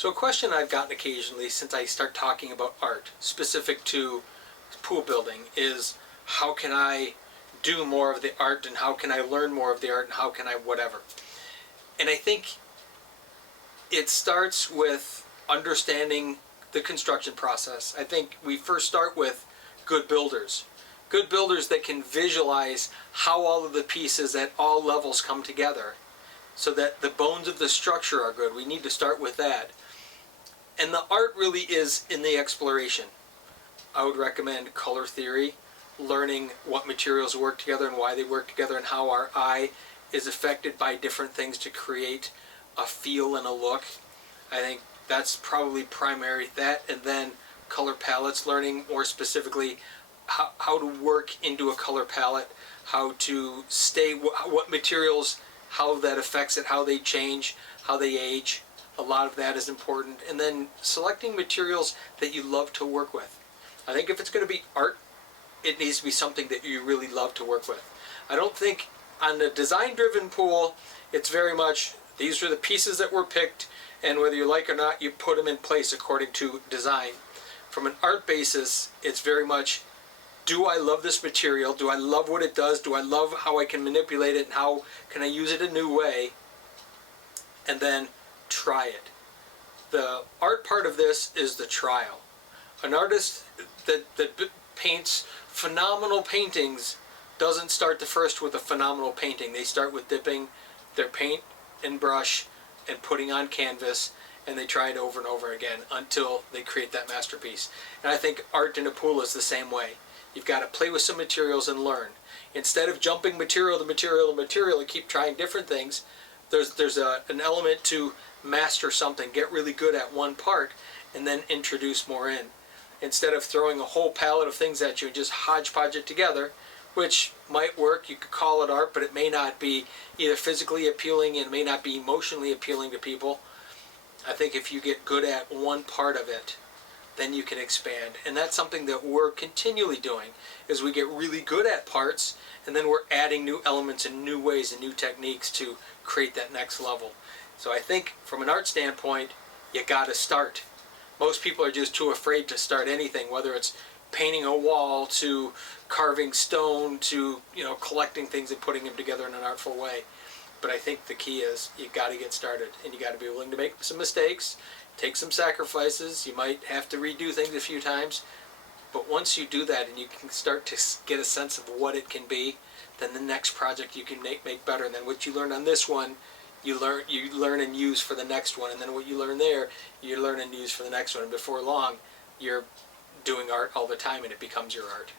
So a question I've gotten occasionally since I start talking about art specific to pool building is, how can I do more of the art, and how can I learn more of the art, and how can I whatever? And I think it starts with understanding the construction process. I think we first start with good builders. Good builders that can visualize how all of the pieces at all levels come together so that the bones of the structure are good. We need to start with that. And the art really is in the exploration. I would recommend color theory, learning what materials work together and why they work together, and how our eye is affected by different things to create a feel and a look. I think that's probably primary. That, and then color palettes, learning more specifically how to work into a color palette, how to stay, what materials, how that affects it, how they change, how they age. A lot of that is important. And then selecting materials that you love to work with. I think if it's going to be art, it needs to be something that you really love to work with. I don't think on a design-driven pool, it's very much, these are the pieces that were picked, and whether you like or not, you put them in place according to design. From an art basis, it's very much, do I love this material? Do I love what it does? Do I love how I can manipulate it, and how can I use it a new way? And then try it. The art part of this is the trial. An artist that paints phenomenal paintings doesn't start the first with a phenomenal painting. They start with dipping their paint and brush and putting on canvas, and they try it over and over again until they create that masterpiece. And I think art in a pool is the same way. You've got to play with some materials and learn. Instead of jumping material to material to material and keep trying different things, there's an element to master something, get really good at one part, and then introduce more in. Instead of throwing a whole palette of things at you and just hodgepodge it together, which might work, you could call it art, but it may not be either physically appealing and may not be emotionally appealing to people. I think if you get good at one part of it, then you can expand. And that's something that we're continually doing, is we get really good at parts, and then we're adding new elements and new ways and new techniques to create that next level. So I think from an art standpoint, you gotta start. Most people are just too afraid to start anything, whether it's painting a wall to carving stone to, collecting things and putting them together in an artful way. But I think the key is you got to get started, and you got to be willing to make some mistakes, take some sacrifices. You might have to redo things a few times, but once you do that and you can start to get a sense of what it can be, then the next project you can make better. And then what you learn on this one, you learn and use for the next one, and then what you learn there, you learn and use for the next one. And before long, you're doing art all the time, and it becomes your art.